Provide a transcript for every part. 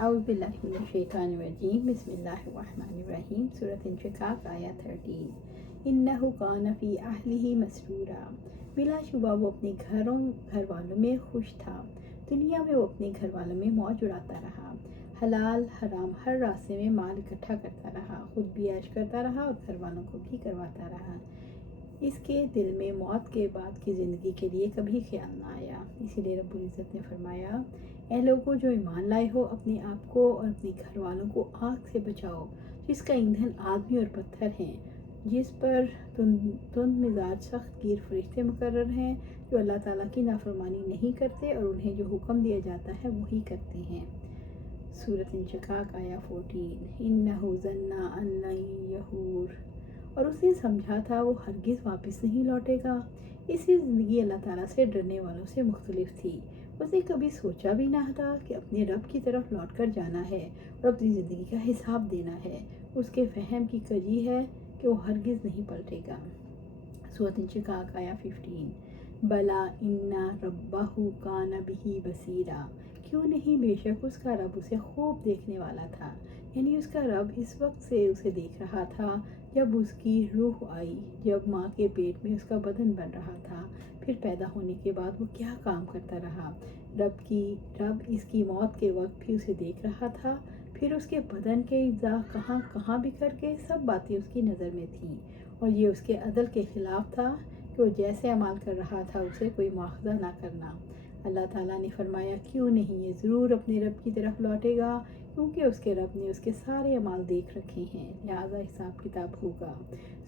اعوذ باللہ من الشیطان الرجیم بسم اللہ الرحمن الرحیم سورۃ انشقاق آیہ 13 انہ کان فی اہلہ مسرورا، بلا شبہ وہ اپنے گھر والوں میں خوش تھا، دنیا میں وہ اپنے گھر والوں میں موج اڑاتا رہا، حلال حرام ہر راستے میں مال اکٹھا کرتا رہا، خود بھی عیش کرتا رہا اور گھر والوں کو بھی کرواتا رہا۔ اس کے دل میں موت کے بعد کی زندگی کے لیے کبھی خیال نہ آیا۔ اسی لیے رب العزت نے فرمایا، اے لوگوں جو ایمان لائے ہو، اپنے آپ کو اور اپنے گھر والوں کو آگ سے بچاؤ جس کا ایندھن آدمی اور پتھر ہیں، جس پر تند مزاج سخت گیر فرشتے مقرر ہیں جو اللہ تعالیٰ کی نافرمانی نہیں کرتے اور انہیں جو حکم دیا جاتا ہے وہی کرتے ہیں۔ سورۃ انشقاق آیہ 14 انہ ظن ان لن یحور، اور اس نے سمجھا تھا وہ ہرگز واپس نہیں لوٹے گا۔ اس کی زندگی اللہ تعالیٰ سے ڈرنے والوں سے مختلف تھی۔ اس نے کبھی سوچا بھی نہ تھا کہ اپنے رب کی طرف لوٹ کر جانا ہے اور اپنی زندگی کا حساب دینا ہے۔ اس کے فہم کی کجی ہے کہ وہ ہرگز نہیں پلٹے گا۔ سورۃ انشقاق آیہ 15 بلا ان ربہ کان بہ بصیرا، کیوں نہیں بے شک اس کا رب اسے خوب دیکھنے والا تھا، یعنی اس کا رب اس وقت سے اسے دیکھ رہا تھا جب اس کی روح آئی، جب ماں کے پیٹ میں اس کا بدن بن رہا تھا، پھر پیدا ہونے کے بعد وہ کیا کام کرتا رہا۔ رب اس کی موت کے وقت بھی اسے دیکھ رہا تھا، پھر اس کے بدن کے اجزاء کہاں کہاں بکھر کے سب باتیں اس کی نظر میں تھیں، اور یہ اس کے عدل کے خلاف تھا کہ وہ جیسے اعمال کر رہا تھا اسے کوئی مواخذہ نہ کرنا۔ اللہ تعالیٰ نے فرمایا، کیوں نہیں، یہ ضرور اپنے رب کی طرف لوٹے گا، کیونکہ اس کے رب نے اس کے سارے اعمال دیکھ رکھے ہیں، لہٰذا حساب کتاب ہوگا۔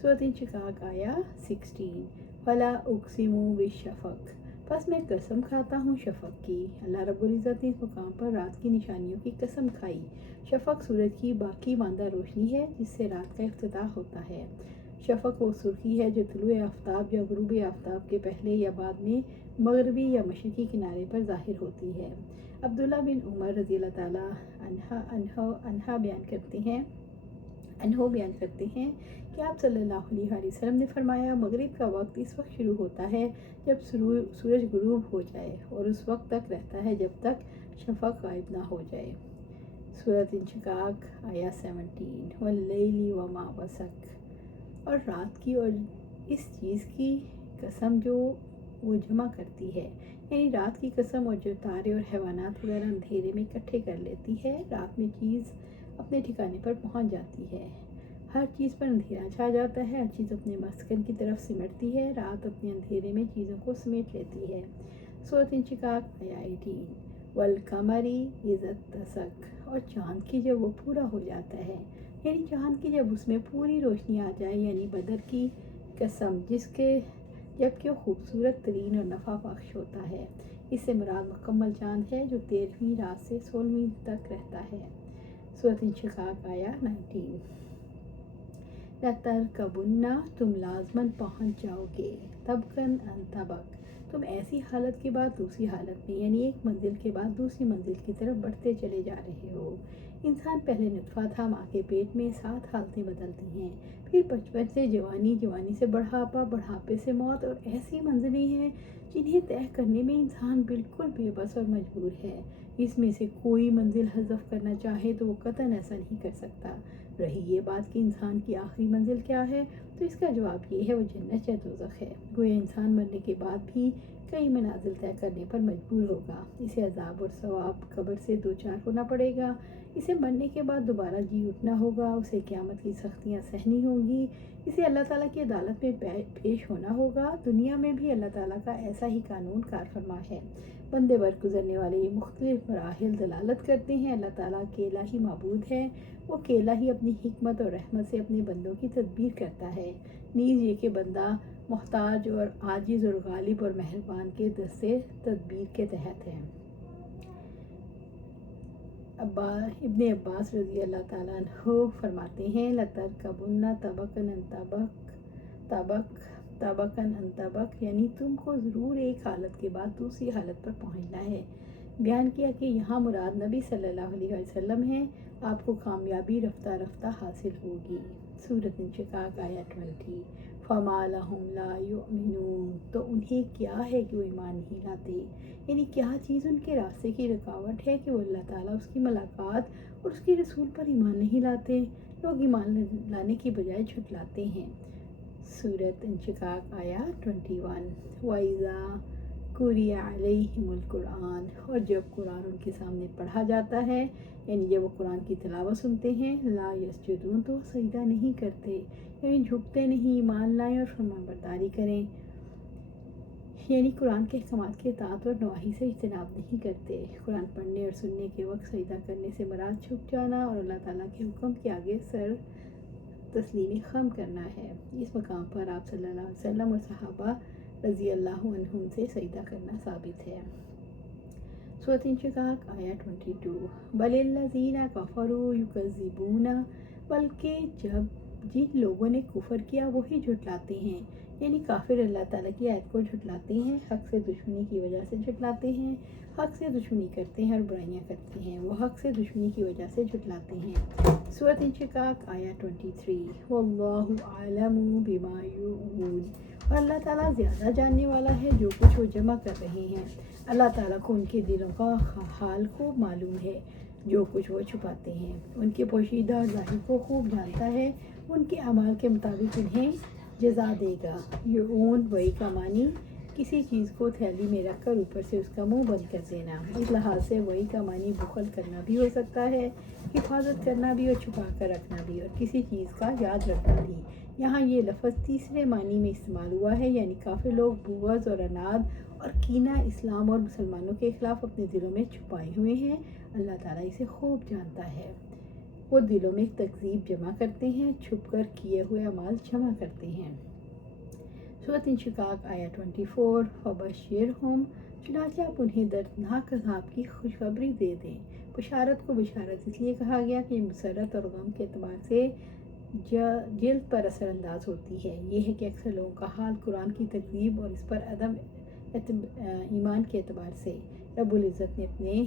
سورۃ انشقاق آیہ 16 فلا اقسم بالشفق، پس میں قسم کھاتا ہوں شفق کی۔ اللہ رب العزت نے اس مقام پر رات کی نشانیوں کی قسم کھائی۔ شفق سورج کی باقی ماندہ روشنی ہے جس سے رات کا افتتاح ہوتا ہے۔ شفق وہ سرخی ہے جو طلوع آفتاب یا غروب آفتاب کے پہلے یا بعد میں مغربی یا مشرقی کنارے پر ظاہر ہوتی ہے۔ عبداللہ بن عمر رضی اللہ تعالیٰ عنہ بیان کرتے ہیں کہ آپ صلی اللہ علیہ وسلم نے فرمایا، مغرب کا وقت اس وقت شروع ہوتا ہے جب سورج غروب ہو جائے اور اس وقت تک رہتا ہے جب تک شفق غائب نہ ہو جائے۔ سورۃ انشقاق آیہ 17 واللیل وما وسق، اور رات کی اور اس چیز کی قسم جو وہ جمع کرتی ہے، یعنی رات کی قسم، اور جو تارے اور حیوانات وغیرہ اندھیرے میں اکٹھے کر لیتی ہے۔ رات میں چیز اپنے ٹھکانے پر پہنچ جاتی ہے، ہر چیز پر اندھیرا چھا جاتا ہے، ہر چیز اپنے مسکن کی طرف سمٹتی ہے، رات اپنے اندھیرے میں چیزوں کو سمیٹ لیتی ہے۔ سورۃ انشقاق آیہ 18 والقمر اذا اتسق، اور چاند کی جب وہ پورا ہو جاتا ہے، یعنی چاند کی جب اس میں پوری روشنی آ جائے، یعنی بدر کی قسم جبکہ وہ خوبصورت ترین اور نفع بخش ہوتا ہے۔ اس سے مراد مکمل چاند ہے جو 13ویں رات سے 16ویں تک رہتا ہے۔ سورۃ انشقاق آیہ 19 لَتَرْكَبُنَّ، تم لازماً پہنچ جاؤ گے، طبقاً عن طبق، تم ایسی حالت کے بعد دوسری حالت میں، یعنی ایک منزل کے بعد دوسری منزل کی طرف بڑھتے چلے جا رہے ہو۔ انسان پہلے نطفہ تھا ماں کے پیٹ میں، 7 حالتیں بدلتی ہیں، پھر بچپن سے جوانی، جوانی سے بڑھاپا، بڑھاپے سے موت، اور ایسی منزلیں ہیں جنہیں طے کرنے میں انسان بالکل بے بس اور مجبور ہے۔ اس میں سے کوئی منزل حذف کرنا چاہے تو وہ قطعاً ایسا نہیں کر سکتا۔ رہی یہ بات کہ انسان کی آخری منزل کیا ہے، تو اس کا جواب یہ ہے، وہ جنت یا دوزخ ہے۔ گویا انسان مرنے کے بعد بھی کئی منازل طے کرنے پر مجبور ہوگا۔ اسے عذاب اور ثواب قبر سے دوچار ہونا پڑے گا، اسے مرنے کے بعد دوبارہ جی اٹھنا ہوگا، اسے قیامت کی سختیاں سہنی ہوں گی، اسے اللہ تعالیٰ کی عدالت میں پیش ہونا ہوگا۔ دنیا میں بھی اللہ تعالیٰ کا ایسا ہی قانون کار فرما ہے۔ بندے پر گزرنے والے یہ مختلف مراحل دلالت کرتے ہیں اللہ تعالیٰ اکیلا ہی معبود ہے، وہ اکیلا ہی اپنی حکمت اور رحمت سے اپنے بندوں کی تدبیر کرتا ہے، نیز یہ کہ بندہ محتاج اور عاجز اور غالب اور مہربان کے دستے تدبیر کے تحت ہے۔ ابن عباس رضی اللہ تعالیٰ عنہ فرماتے ہیں، لَتَرْكَبُنَّ طَبَقًا عَن طَبَقٍ، یعنی تم کو ضرور ایک حالت کے بعد دوسری حالت پر پہنچنا ہے۔ بیان کیا کہ یہاں مراد نبی صلی اللہ علیہ وسلم ہیں، آپ کو کامیابی رفتہ رفتہ حاصل ہوگی۔ سورۃ انشقاق آیہ 20 فما لہم لا یؤمنون، تو انہیں کیا ہے کہ وہ ایمان نہیں لاتے، یعنی کیا چیز ان کے راستے کی رکاوٹ ہے کہ وہ اللہ تعالیٰ، اس کی ملاقات اور اس کے رسول پر ایمان نہیں لاتے۔ لوگ ایمان لانے کی بجائے جھٹلاتے ہیں۔ سورۃ انشقاق آیات 21۔ وَإِذَا قُرِئَ عَلَيْهِمُ الْقُرْآنُ، اور جب قرآن ان کے سامنے پڑھا جاتا ہے، یعنی جب وہ قرآن کی تلاوت سنتے ہیں، لا یسجدون، تو وہ سجدہ نہیں کرتے، یعنی جھکتے نہیں، ایمان لائیں اور فرمانبرداری کریں، یعنی قرآن کے احکامات کے اطاعت اور نواہی سے اجتناب نہیں کرتے۔ قرآن پڑھنے اور سننے کے وقت سجدہ کرنے سے مراد جھک جانا اور اللہ تعالیٰ کے حکم کے آگے سر تسلیم خم کرنا ہے۔ اس مقام پر آپ صلی اللہ علیہ وسلم اور صحابہ رضی اللہ عنہم سے سجدہ کرنا ثابت ہے۔ سورۃ انشقاق آیت 22۔ بل الذین کفروا یکذبون، بلکہ جن لوگوں نے کفر کیا وہی جھٹلاتے ہیں، یعنی کافر اللہ تعالیٰ کی آیت کو جھٹلاتے ہیں، حق سے دشمنی کی وجہ سے جھٹلاتے ہیں، حق سے دشمنی کرتے ہیں اور برائیاں کرتے ہیں، وہ حق سے دشمنی کی وجہ سے جھٹلاتے ہیں۔ سورۃ انشقاق آیت 23۔ واللہ اعلم بما یوعون، اور اللہ تعالیٰ زیادہ جاننے والا ہے جو کچھ وہ جمع کر رہے ہیں۔ اللہ تعالیٰ کو ان کے دلوں کا حال خوب معلوم ہے، جو کچھ وہ چھپاتے ہیں، ان کے پوشیدہ اور ظاہر کو خوب جانتا ہے، ان کے اعمال کے مطابق انہیں جزا دے گا۔ یعون وہی کا معنی کسی چیز کو تھیلی میں رکھ کر اوپر سے اس کا منہ بند کر دینا، اس لحاظ سے وہی کا معنی بخل کرنا بھی ہو سکتا ہے، حفاظت کرنا بھی اور چھپا کر رکھنا بھی، اور کسی چیز کا یاد رکھنا بھی۔ یہاں یہ لفظ تیسرے معنی میں استعمال ہوا ہے، یعنی کافر لوگ بغض اور عناد اور کینہ اسلام اور مسلمانوں کے خلاف اپنے دلوں میں چھپائے ہوئے ہیں، اللہ تعالیٰ اسے خوب جانتا ہے۔ وہ دلوں میں تکذیب جمع کرتے ہیں، چھپ کر کیے ہوئے اعمال جمع کرتے ہیں۔ سورۃ انشقاق آیت 24۔ فبشرہم، چنانچہ آپ انہیں دردناک عذاب کی خوشخبری دے دیں۔ بشارت کو بشارت اس لیے کہا گیا کہ مسرت اور غم کے اعتبار سے جلد پر اثر انداز ہوتی ہے۔ یہ ہے کہ اکثر لوگوں کا حال قرآن کی تکذیب اور اس پر عدم ایمان کے اعتبار سے۔ رب العزت نے اپنے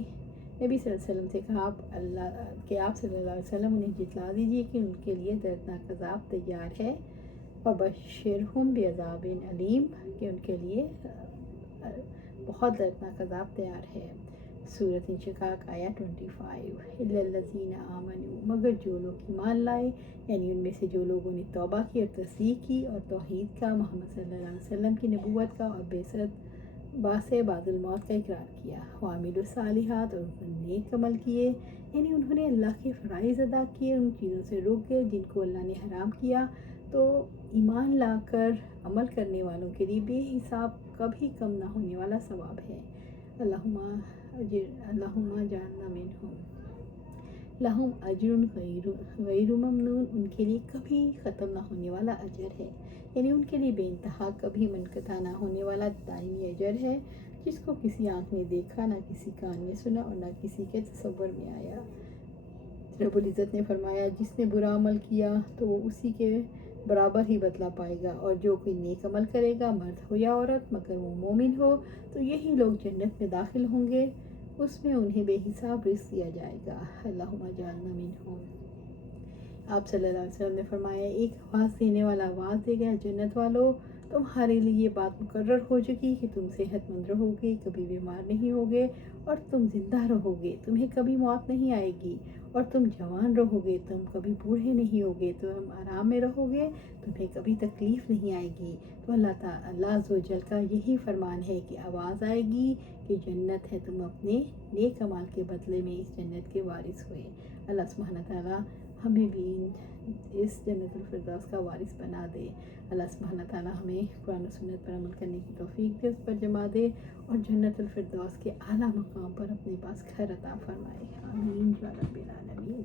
نبی صلی اللہ علیہ وسلم سے کہا آپ صلی اللہ علیہ وسلم انہیں جتلا دیجیے کہ ان کے لیے دردناک عذاب تیار ہے۔ فبشرہم بعذاب علیم، کہ ان کے لیے بہت دردناک عذاب تیار ہے۔ سورۃ انشقاق آیت 25۔ الا الذین آمنوا، مگر جو لوگ ایمان لائے، یعنی ان میں سے جو لوگوں نے توبہ کی اور تصدیق کی اور توحید کا، محمد صلی اللہ علیہ وسلم کی نبوت کا اور بعث بعد الموت کا اقرار کیا، وعملوا الصالحات، اور انہوں نے نیک عمل کیے، یعنی انہوں نے اللہ کے فرائض ادا کیے، ان چیزوں سے روک گئے جن کو اللہ نے حرام کیا، تو ایمان لا کر عمل کرنے والوں کے لیے بے حساب کبھی کم نہ ہونے والا ثواب ہے۔ اللہم جعلنا منہم، لہم اجر غیر ممنون، ان کے لیے کبھی ختم نہ ہونے والا اجر ہے، یعنی ان کے لیے بے انتہا کبھی منقطع نہ ہونے والا دائمی اجر ہے، جس کو کسی آنکھ نے دیکھا، نہ کسی کان نے سنا اور نہ کسی کے تصور میں آیا۔ رب العزت نے فرمایا جس نے برا عمل کیا تو وہ اسی کے برابر ہی بدلہ پائے گا، اور جو کوئی نیک عمل کرے گا، مرد ہو یا عورت، مگر وہ مومن ہو، تو یہی لوگ جنت میں داخل ہوں گے، اس میں انہیں بے حساب رزق دیا جائے گا۔ اللہم جعلنا منہم۔ آپ صلی اللہ علیہ وسلم نے فرمایا ایک آواز دینے والا آواز دے گا، جنت والو، تمہارے لیے یہ بات مقرر ہو چکی کہ تم صحت مند رہو گے، کبھی بیمار نہیں ہوگے، اور تم زندہ رہو گے، تمہیں کبھی موت نہیں آئے گی، اور تم جوان رہو گے، تم کبھی بوڑھے نہیں ہوگے، تم آرام میں رہو گے، تمہیں کبھی تکلیف نہیں آئے گی۔ تو اللہ عز و جل کا یہی فرمان ہے کہ آواز آئے گی کہ جنت ہے، تم اپنے نیک اعمال کے بدلے میں اس جنت کے وارث ہوئے۔ اللہ سبحانہ تعالیٰ ہمیں بھی اس جنت الفردوس کا وارث بنا دے۔ اللہ سبحانہ تعالیٰ ہمیں قرآن و سنت پر عمل کرنے کی توفیق دے، اس پر جما دے، اور جنت الفردوس کے اعلیٰ مقام پر اپنے پاس گھر عطا فرمائے۔ آمین یا رب العالمین۔